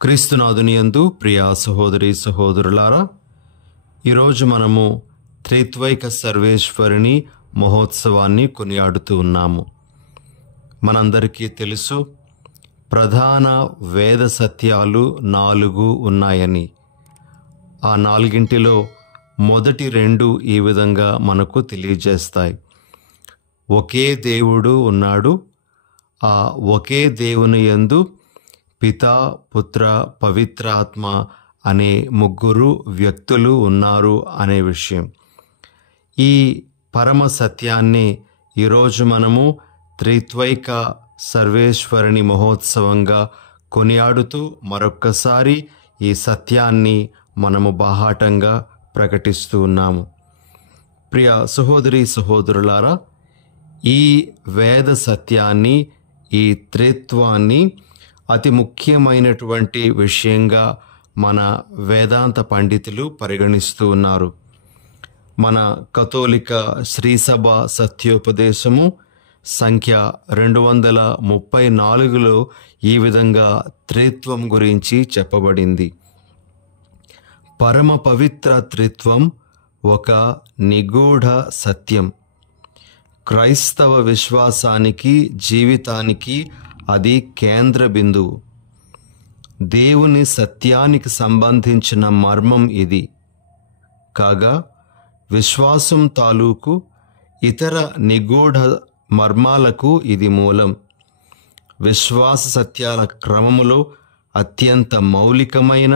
క్రీస్తునాథుని యందు ప్రియ సహోదరి సహోదరులారా, ఈరోజు మనము త్రిత్వైక సర్వేశ్వరుని మహోత్సవాన్ని కొనియాడుతూ ఉన్నాము. మనందరికీ తెలుసు, ప్రధాన వేద సత్యాలు 4 ఉన్నాయని. ఆ 4 మొదటి 2 ఈ విధంగా మనకు తెలియజేస్తాయి. ఒకే దేవుడు ఉన్నాడు, ఆ ఒకే దేవుని యందు పితా, పుత్ర, పవిత్రాత్మ అనే 3 వ్యక్తులు ఉన్నారు అనే విషయం. ఈ పరమ సత్యాన్ని ఈరోజు మనము త్రిత్వైక సర్వేశ్వరుని మహోత్సవంగా కొనియాడుతూ మరొక్కసారి ఈ సత్యాన్ని మనము బాహాటంగా ప్రకటిస్తూ ఉన్నాము. ప్రియ సహోదరి సహోదరులారా, ఈ వేద సత్యాన్ని, ఈ త్రిత్వాన్ని అతి ముఖ్యమైనటువంటి విషయంగా మన వేదాంత పండితులు పరిగణిస్తూ ఉన్నారు. మన కథోలిక శ్రీసభ సత్యోపదేశము సంఖ్య 234లో ఈ విధంగా త్రిత్వం గురించి చెప్పబడింది. పరమ పవిత్ర త్రిత్వం ఒక నిగూఢ సత్యం. క్రైస్తవ విశ్వాసానికి, జీవితానికి అది కేంద్ర బిందువు. దేవుని సత్యానికి సంబంధించిన మర్మం ఇది. కాగా విశ్వాసం తాలూకు ఇతర నిగూఢ మర్మాలకు ఇది మూలం. విశ్వాస సత్యాల క్రమములో అత్యంత మౌలికమైన,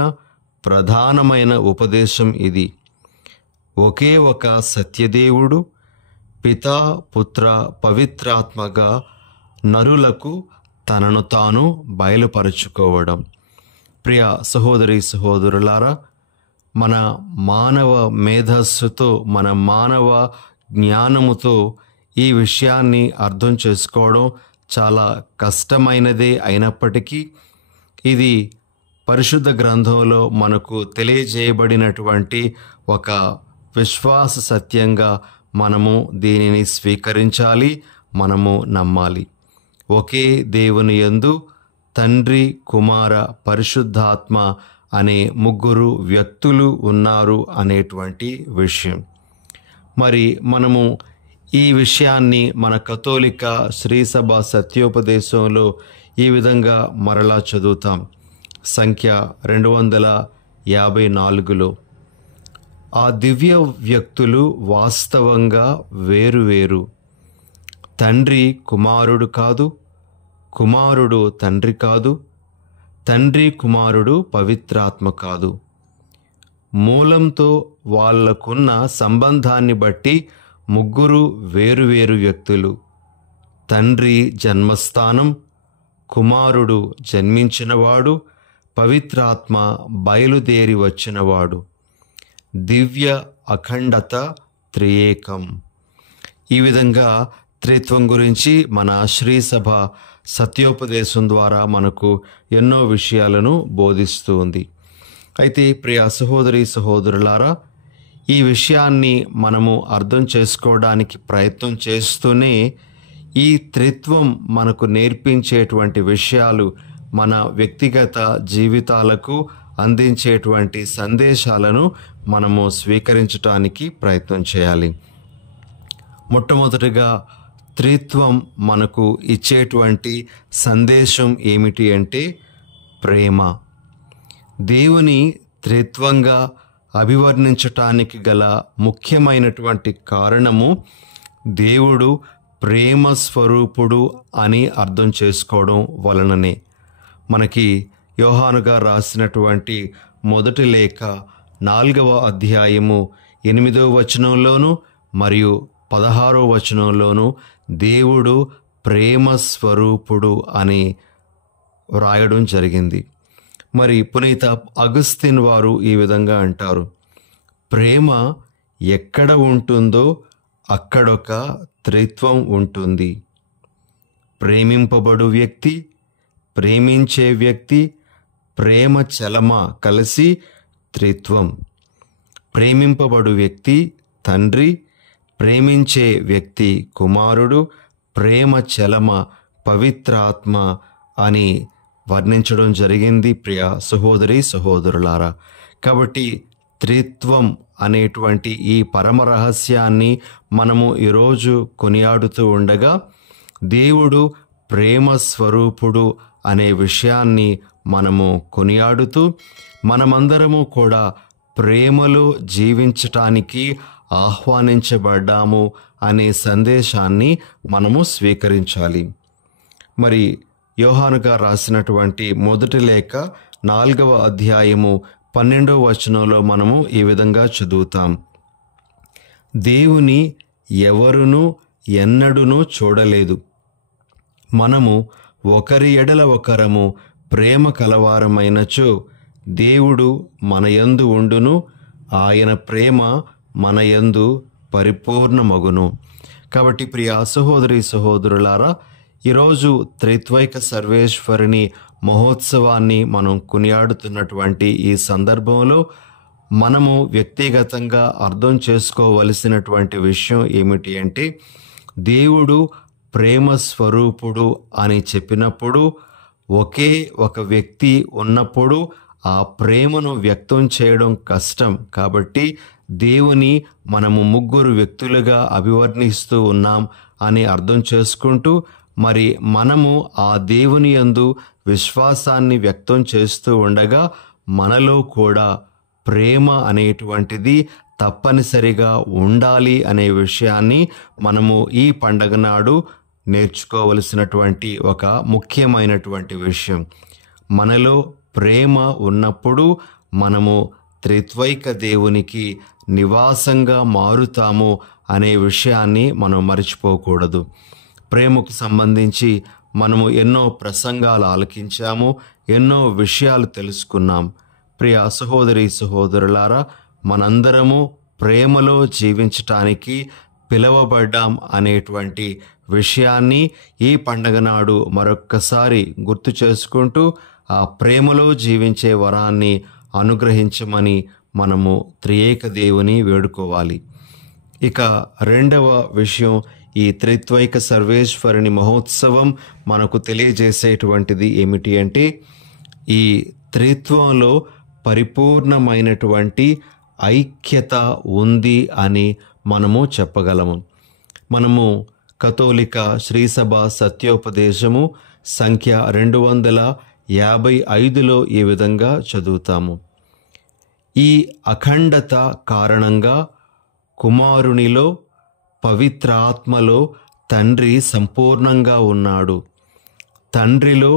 ప్రధానమైన ఉపదేశం ఇది. ఒకే ఒక సత్యదేవుడు పితా, పుత్ర, పవిత్రాత్మగా నరులకు తనను తాను బయలుపరుచుకోవడం. ప్రియ సహోదరి సహోదరులారా, మన మానవ మేధస్సుతో, మన మానవ జ్ఞానముతో ఈ విషయాన్ని అర్థం చేసుకోవడం చాలా కష్టమైనదే అయినప్పటికీ, ఇది పరిశుద్ధ గ్రంథంలో మనకు తెలియజేయబడినటువంటి ఒక విశ్వాస సత్యంగా మనము దీనిని స్వీకరించాలి, మనము నమ్మాలి. ఒకే దేవుని యందు తండ్రి, కుమార, పరిశుద్ధాత్మ అనే 3 వ్యక్తులు ఉన్నారు అనేటువంటి విషయం. మరి మనము ఈ విషయాన్ని మన కథోలిక శ్రీసభ సత్యోపదేశంలో ఈ విధంగా మరలా చదువుతాం. సంఖ్య 254లో ఆ దివ్య వ్యక్తులు వాస్తవంగా వేరువేరు. తండ్రి కుమారుడు కాదు, కుమారుడు తండ్రి కాదు, తండ్రి కుమారుడు పవిత్రాత్మ కాదు. మూలంతో వాళ్లకున్న సంబంధాన్ని బట్టి 3 వేరువేరు వ్యక్తులు. తండ్రి జన్మస్థానం, కుమారుడు జన్మించినవాడు, పవిత్రాత్మ బయలుదేరి వచ్చినవాడు. దివ్య అఖండత త్రియేకం. ఈ విధంగా త్రిత్వం గురించి మన శ్రీసభ సత్యోపదేశం ద్వారా మనకు ఎన్నో విషయాలను బోధిస్తూ ఉంది. అయితే ప్రియ సహోదరి సహోదరులారా, ఈ విషయాన్ని మనము అర్థం చేసుకోవడానికి ప్రయత్నం చేస్తూనే ఈ త్రిత్వం మనకు నేర్పించేటువంటి విషయాలు, మన వ్యక్తిగత జీవితాలకు అందించేటువంటి సందేశాలను మనము స్వీకరించడానికి ప్రయత్నం చేయాలి. మొట్టమొదటిగా త్రిత్వం మనకు ఇచ్చేటువంటి సందేశం ఏమిటి అంటే ప్రేమ. దేవుని త్రిత్వంగా అభివర్ణించటానికి గల ముఖ్యమైనటువంటి కారణము దేవుడు ప్రేమ స్వరూపుడు అని అర్థం చేసుకోవడం వలననే. మనకి యోహాను గారు రాసినటువంటి మొదటి లేఖ 4వ అధ్యాయము 8వ వచనంలోను మరియు 16వ వచనంలోను దేవుడు ప్రేమ స్వరూపుడు అని వ్రాయడం జరిగింది. మరి పునీత అగస్తిన్ వారు ఈ విధంగా అంటారు, ప్రేమ ఎక్కడ ఉంటుందో అక్కడొక త్రిత్వం ఉంటుంది. ప్రేమింపబడు వ్యక్తి, ప్రేమించే వ్యక్తి, ప్రేమ చలమ కలిసి త్రిత్వం. ప్రేమింపబడు వ్యక్తి తండ్రి, ప్రేమించే వ్యక్తి కుమారుడు, ప్రేమ చలమ పవిత్రాత్మ అని వర్ణించడం జరిగింది ప్రియ సహోదరి సహోదరులారా. కాబట్టి త్రిత్వం అనేటువంటి ఈ పరమ రహస్యాన్ని మనము ఈరోజు కొనియాడుతూ ఉండగా, దేవుడు ప్రేమ స్వరూపుడు అనే విషయాన్ని మనము కొనియాడుతూ, మనమందరము కూడా ప్రేమలో జీవించటానికి ఆహ్వానించబడ్డాము అనే సందేశాన్ని మనము స్వీకరించాలి. మరి యోహాను గారు రాసినటువంటి మొదటి లేఖ 4వ అధ్యాయము 12వ వచనంలో మనము ఈ విధంగా చదువుతాం. దేవుని ఎవరునూ ఎన్నడూనూ చూడలేదు. మనము ఒకరి ఎడల ఒకరము ప్రేమ కలవారమైనచో దేవుడు మన యందు ఉండును, ఆయన ప్రేమ మన యందు పరిపూర్ణమగును. కాబట్టి ప్రియ సహోదరి సహోదరులారా, ఈరోజు త్రిత్వైక సర్వేశ్వరుని మహోత్సవాన్ని మనం కొనియాడుతున్నటువంటి ఈ సందర్భంలో మనము వ్యక్తిగతంగా అర్థం చేసుకోవలసినటువంటి విషయం ఏమిటి అంటే, దేవుడు ప్రేమ స్వరూపుడు అని చెప్పినప్పుడు, ఒకే ఒక వ్యక్తి ఉన్నప్పుడు ఆ ప్రేమను వ్యక్తం చేయడం కష్టం. కాబట్టి దేవుని మనము ముగ్గురు వ్యక్తులుగా అభివర్ణిస్తూ ఉన్నాం అని అర్థం చేసుకుంటూ, మరి మనము ఆ దేవుని యందు విశ్వాసాన్ని వ్యక్తం చేస్తూ ఉండగా మనలో కూడా ప్రేమ అనేటువంటిది తప్పనిసరిగా ఉండాలి అనే విషయాన్ని మనము ఈ పండగ నాడు నేర్చుకోవలసినటువంటి ఒక ముఖ్యమైనటువంటి విషయం. మనలో ప్రేమ ఉన్నప్పుడు మనము త్రిత్వైక దేవునికి నివాసంగా మారుతాము అనే విషయాన్ని మనం మర్చిపోకూడదు. ప్రేమకు సంబంధించి మనము ఎన్నో ప్రసంగాలు ఆలకించాము, ఎన్నో విషయాలు తెలుసుకున్నాం. ప్రియ సహోదరి సహోదరులారా, మనందరము ప్రేమలో జీవించటానికి పిలువబడ్డాం అనేటువంటి విషయాన్ని ఈ పండగ నాడు మరొక్కసారి గుర్తు చేసుకుంటూ, ఆ ప్రేమలో జీవించే వరాన్ని అనుగ్రహించమని మనము త్రియేక దేవుని వేడుకోవాలి. ఇక రెండవ విషయం, ఈ త్రిత్వైక సర్వేశ్వరుని మహోత్సవం మనకు తెలియజేసేటువంటిది ఏమిటి అంటే, ఈ త్రిత్వంలో పరిపూర్ణమైనటువంటి ఐక్యత ఉంది అని మనము చెప్పగలము. మనము కథోలిక శ్రీసభ సత్యోపదేశము సంఖ్య 255లో ఈ విధంగా చదువుతాము. ఈ అఖండత కారణంగా కుమారునిలో పవిత్రాత్మలో తండ్రి సంపూర్ణంగా ఉన్నాడు. తండ్రిలో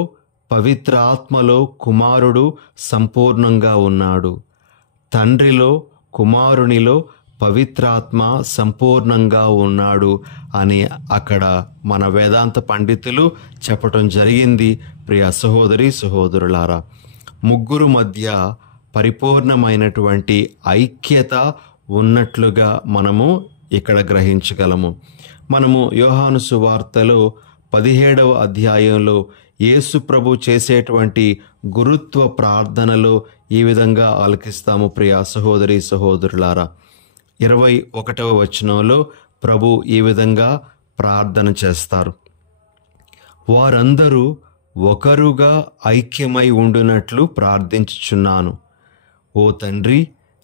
పవిత్రాత్మలో కుమారుడు సంపూర్ణంగా ఉన్నాడు. తండ్రిలో కుమారునిలో పవిత్రాత్మ సంపూర్ణంగా ఉన్నాడు అని అక్కడ మన వేదాంత పండితులు చెప్పటం జరిగింది. ప్రియ సహోదరి సహోదరులారా, ముగ్గురు మధ్య పరిపూర్ణమైనటువంటి ఐక్యత ఉన్నట్లుగా మనము ఇక్కడ గ్రహించగలము. మనము యోహాను సువార్తలో 17వ అధ్యాయంలో యేసు ప్రభు చేసేటువంటి గురుత్వ ప్రార్థనలో ఈ విధంగా ఆలకిస్తాము. ప్రియ సహోదరి సహోదరులారా, 21వ వచనంలో ప్రభు ఈ విధంగా ప్రార్థన చేస్తారు. వారందరూ ఒకరుగా ఐక్యమై ఉండునట్లు ప్రార్థించుచున్నాను. ఓ తండ్రి,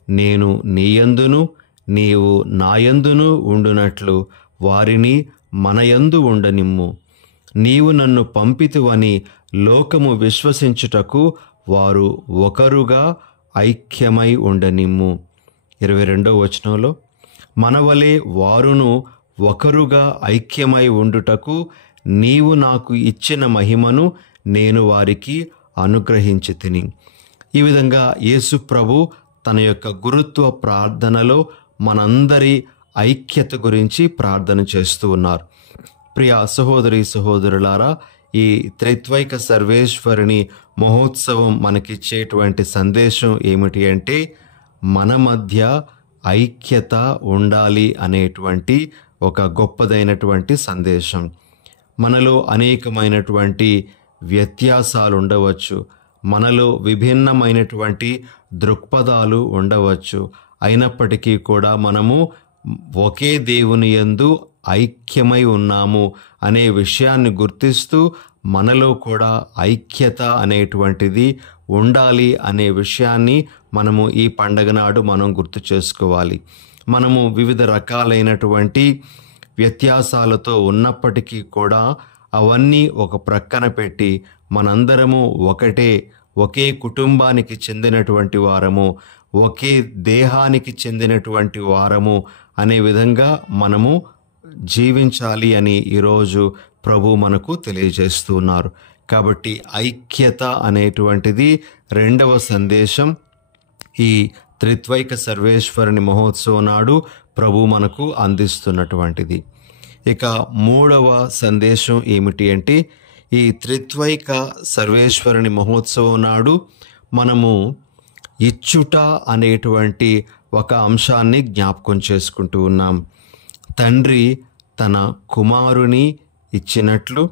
నేను నీయందును నీవు నాయందును ఉండునట్లు వారిని మనయందు ఉండనిమ్ము. నీవు నన్ను పంపితివని లోకము విశ్వసించుటకు వారు ఒకరుగా ఐక్యమై ఉండనిమ్ము. 22వ వచనంలో, మనవలే వారును ఒకరుగా ఐక్యమై ఉండుటకు నీవు నాకు ఇచ్చిన మహిమను నేను వారికి అనుగ్రహించితిని. ఈ విధంగా యేసు ప్రభు తన యొక్క గురుత్వ ప్రార్థనలో మనందరి ఐక్యత గురించి ప్రార్థన చేస్తూ ఉన్నారు. ప్రియ సహోదరి సహోదరులారా, ఈ త్రిత్వైక సర్వేశ్వరుని మహోత్సవం మనకిచ్చేటువంటి సందేశం ఏమిటి అంటే, మన మధ్య ఐక్యత ఉండాలి అనేటువంటి ఒక గొప్పదైనటువంటి సందేశం. మనలో అనేకమైనటువంటి వ్యత్యాసాలు ఉండవచ్చు, మనలో విభిన్నమైనటువంటి దృక్పథాలు ఉండవచ్చు. అయినప్పటికీ కూడా మనము ఒకే దేవుని యందు ఐక్యమై ఉన్నాము అనే విషయాన్ని గుర్తిస్తూ మనలో కూడా ఐక్యత అనేటువంటిది ఉండాలి అనే విషయాన్ని మనము ఈ పండగ నాడు మనం గుర్తు చేసుకోవాలి. మనము వివిధ రకాలైనటువంటి వ్యత్యాసాలతో ఉన్నప్పటికీ కూడా అవన్నీ ఒక ప్రక్కన పెట్టి మనందరము ఒకే కుటుంబానికి చెందినటువంటి వారము, ఒకే దేహానికి చెందినటువంటి వారము అనే విధంగా మనము జీవించాలి అని ఈరోజు ప్రభు మనకు తెలియజేస్తూ ఉన్నారు. కాబట్టి ఐక్యత అనేటువంటిది రెండవ సందేశం ఈ త్రిత్వైక సర్వేశ్వరుని మహోత్సవం నాడు ప్రభు మనకు అందిస్తున్నటువంటిది. ఇక మూడవ సందేశం ఏమిటి అంటే, ఈ త్రిత్వైక సర్వేశ్వరుని మహోత్సవం నాడు మనము ఇచ్చుట అనేటువంటి ఒక అంశాన్ని జ్ఞాపకం చేసుకుంటూ ఉన్నాం. తండ్రి తన కుమారుని ఇచ్చినట్లు,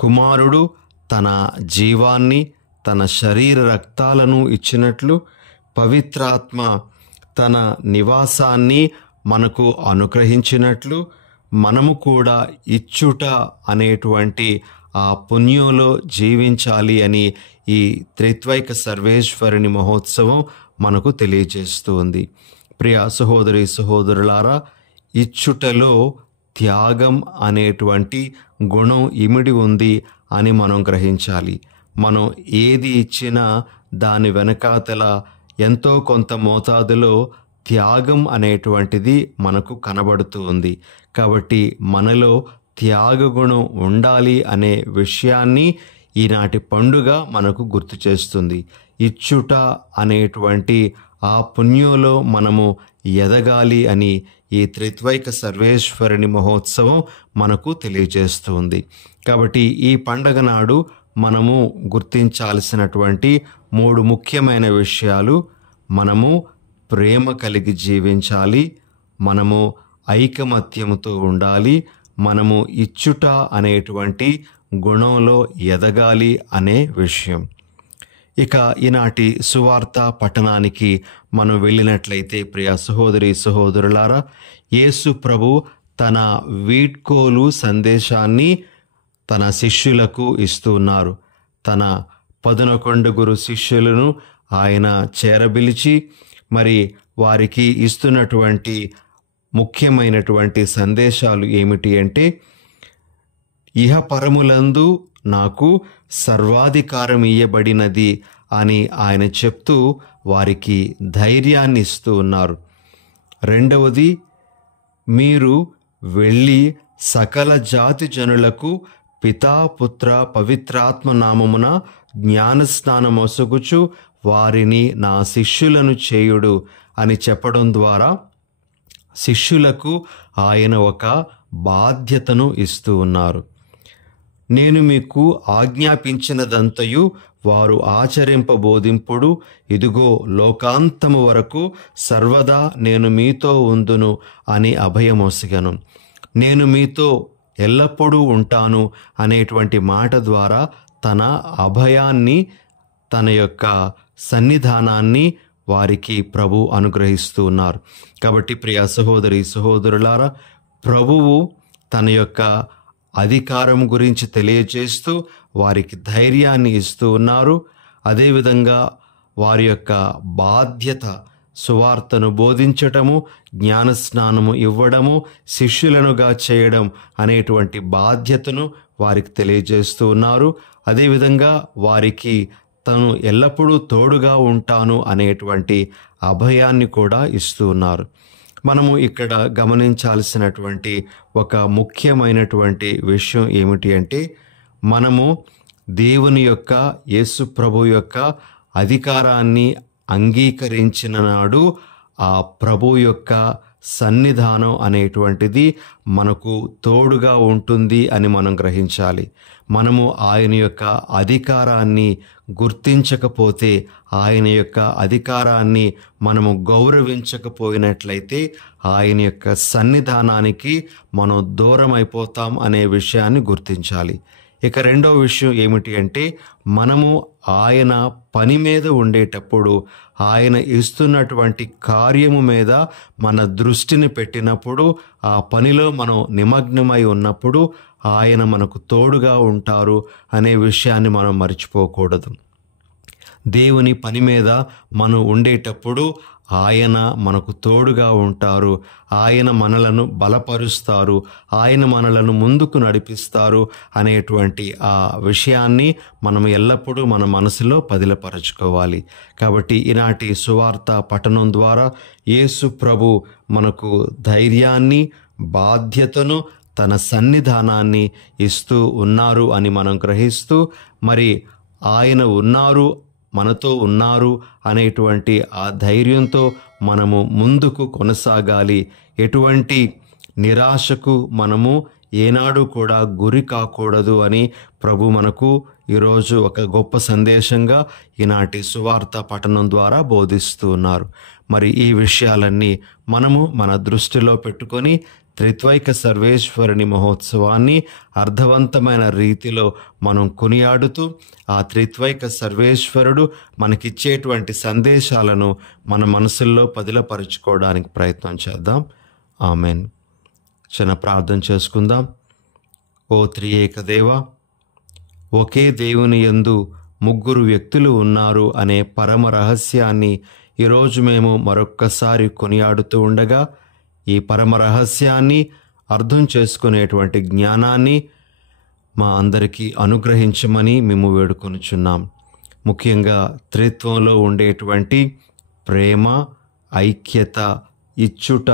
కుమారుడు తన జీవాన్ని, తన శరీర రక్తాలను ఇచ్చినట్లు, పవిత్రాత్మ తన నివాసాన్ని మనకు అనుగ్రహించినట్లు, మనము కూడా ఇచ్చుట అనేటువంటి ఆ పుణ్యంలో జీవించాలి అని ఈ త్రిత్వైక సర్వేశ్వరుని మహోత్సవం మనకు తెలియజేస్తూ ఉంది. ప్రియ సహోదరి సహోదరులారా, ఇచ్చుటలో త్యాగం అనేటువంటి గుణం ఇమిడి ఉంది అని మనం గ్రహించాలి. మనం ఏది ఇచ్చినా దాని వెనకాతల ఎంతో కొంత మోతాదులో త్యాగం అనేటువంటిది మనకు కనబడుతూ ఉంది. కాబట్టి మనలో త్యాగ గుణం ఉండాలి అనే విషయాన్ని ఈనాటి పండుగ మనకు గుర్తు చేస్తుంది. ఇచ్చుట అనేటువంటి ఆ పుణ్యంలో మనము ఎదగాలి అని ఈ త్రిత్వైక సర్వేశ్వరుని మహోత్సవం మనకు తెలియజేస్తుంది. కాబట్టి ఈ పండగ నాడు మనము గుర్తించాల్సినటువంటి 3 ముఖ్యమైన విషయాలు: మనము ప్రేమ కలిగి జీవించాలి, మనము ఐకమత్యముతో ఉండాలి, మనము ఇచ్చుట అనేటువంటి గుణంలో ఎదగాలి అనే విషయం. ఇక ఈనాటి సువార్త పఠనానికి మనం వెళ్ళినట్లయితే, ప్రియ సహోదరి సహోదరులారా, యేసు ప్రభు తన వీడ్కోలు సందేశాన్ని తన శిష్యులకు ఇస్తూ ఉన్నారు. తన 11 శిష్యులను ఆయన చేరబిలిచి మరి వారికి ఇస్తున్నటువంటి ముఖ్యమైనటువంటి సందేశాలు ఏమిటి అంటే, ఇహపరములందు నాకు సర్వాధికారం ఇయ్యబడినది అని ఆయన చెప్తూ వారికి ధైర్యాన్ని ఇస్తూ ఉన్నారు. రెండవది, మీరు వెళ్ళి సకల జాతి జనులకు పితా పుత్ర పవిత్రాత్మ నామమున జ్ఞానస్నానమొసగుచు వారిని నా శిష్యులను చేయుడు అని చెప్పడం ద్వారా శిష్యులకు ఆయన ఒక బాధ్యతను ఇస్తూ ఉన్నారు. నేను మీకు ఆజ్ఞాపించినదంతయు వారు ఆచరింపబోధింపుడు, ఇదిగో లోకాంతము వరకు సర్వదా నేను మీతో ఉందును అని అభయమొసగను. నేను మీతో ఎల్లప్పుడూ ఉంటాను అనేటువంటి మాట ద్వారా తన అభయాన్ని, తన యొక్క సన్నిధానాన్ని వారికి ప్రభు అనుగ్రహిస్తూ ఉన్నారు. కాబట్టి ప్రియ సహోదరి సహోదరులారా, ప్రభువు తన యొక్క అధికారం గురించి తెలియజేస్తూ వారికి ధైర్యాన్ని ఇస్తూ ఉన్నారు. అదేవిధంగా వారి యొక్క బాధ్యత సువార్తను బోధించటము, జ్ఞానస్నానము ఇవ్వడము, శిష్యులనుగా చేయడం అనేటువంటి బాధ్యతను వారికి తెలియజేస్తూ ఉన్నారు. అదేవిధంగా వారికి తను ఎల్లప్పుడూ తోడుగా ఉంటాను అనేటువంటి అభయాన్ని కూడా ఇస్తూ ఉన్నారు. మనము ఇక్కడ గమనించాల్సినటువంటి ఒక ముఖ్యమైనటువంటి విషయం ఏమిటి అంటే, మనము దేవుని యొక్క, యేసు ప్రభు యొక్క అధికారాన్ని అంగీకరించిన నాడు ఆ ప్రభు యొక్క సన్నిధానం అనేటువంటిది మనకు తోడుగా ఉంటుంది అని మనం గ్రహించాలి. మనము ఆయన యొక్క అధికారాన్ని గుర్తించకపోతే, ఆయన యొక్క అధికారాన్ని మనము గౌరవించకపోయినట్లయితే ఆయన యొక్క సన్నిధానానికి మనం దూరం అయిపోతాం అనే విషయాన్ని గుర్తించాలి. ఇక రెండో విషయం ఏమిటి అంటే, మనము ఆయన పని మీద ఉండేటప్పుడు, ఆయన ఇస్తున్నటువంటి కార్యము మీద మన దృష్టిని పెట్టినప్పుడు, ఆ పనిలో మనం నిమగ్నమై ఉన్నప్పుడు ఆయన మనకు తోడుగా ఉంటారు అనే విషయాన్ని మనం మర్చిపోకూడదు. దేవుని పని మీద మనం ఉండేటప్పుడు ఆయన మనకు తోడుగా ఉంటారు, ఆయన మనలను బలపరుస్తారు, ఆయన మనలను ముందుకు నడిపిస్తారు అనేటువంటి ఆ విషయాన్ని మనం ఎల్లప్పుడూ మన మనసులో పదిలపరచుకోవాలి. కాబట్టి ఈనాటి సువార్త పఠనం ద్వారా యేసు ప్రభు మనకు ధైర్యాన్ని, బాధ్యతను, తన సన్నిధానాన్ని ఇస్తూ ఉన్నారు అని మనం గ్రహిస్తూ, మరి ఆయన ఉన్నారు, మనతో ఉన్నారు అనేటువంటి ఆ ధైర్యంతో మనము ముందుకు కొనసాగాలి. ఎటువంటి నిరాశకు మనము ఏనాడు కూడా గురి కాకూడదు అని ప్రభు మనకు ఈరోజు ఒక గొప్ప సందేశంగా ఈనాటి సువార్త పఠనం ద్వారా బోధిస్తూ ఉన్నారు. మరి ఈ విషయాలన్నీ మనము మన దృష్టిలో పెట్టుకొని త్రిత్వైక సర్వేశ్వరుని మహోత్సవాన్ని అర్థవంతమైన రీతిలో మనం కొనియాడుతూ, ఆ త్రిత్వైక సర్వేశ్వరుడు మనకిచ్చేటువంటి సందేశాలను మన మనసుల్లో పదిలపరుచుకోవడానికి ప్రయత్నం చేద్దాం. ఆమెన్. చిన్న ప్రార్థన చేసుకుందాం. ఓ త్రియేక దేవ, ఒకే దేవుని యందు ముగ్గురు వ్యక్తులు ఉన్నారు అనే పరమ రహస్యాన్ని ఈరోజు మేము మరొక్కసారి కొనియాడుతూ ఉండగా, ఈ పరమ రహస్యాన్ని అర్థం చేసుకునేటువంటి జ్ఞానాన్ని మా అందరికీ అనుగ్రహించమని మేము వేడుకొనుచున్నాం. ముఖ్యంగా త్రిత్వంలో ఉండేటువంటి ప్రేమ, ఐక్యత, ఇచ్చుట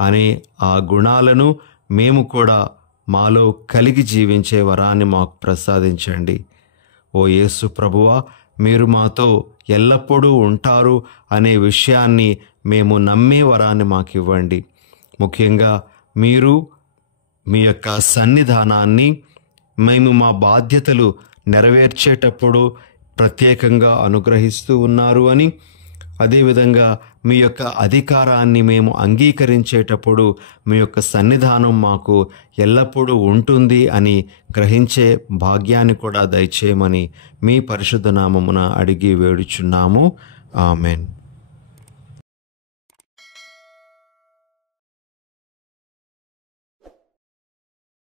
అనే ఆ గుణాలను మేము కూడా మాలో కలిగి జీవించే వరాన్ని మాకు ప్రసాదించండి. ఓ యేసు ప్రభువా, మీరు మాతో ఎల్లప్పుడూ ఉంటారు అనే విషయాన్ని మేము నమ్మే వరాన్ని మాకు ఇవ్వండి. ముఖ్యంగా మీరు మీ యొక్క సన్నిధానాన్ని మేము మా బాధ్యతలు నెరవేర్చేటప్పుడు ప్రత్యేకంగా అనుగ్రహిస్తూ ఉన్నారు అని, అదేవిధంగా మీ యొక్క అధికారాన్ని మేము అంగీకరించేటప్పుడు మీ యొక్క సన్నిధానం మాకు ఎల్లప్పుడూ ఉంటుంది అని గ్రహించే భాగ్యాన్ని కూడా దయచేయమని మీ పరిశుద్ధ నామమున అడిగి వేడుచున్నాము. ఆమెన్.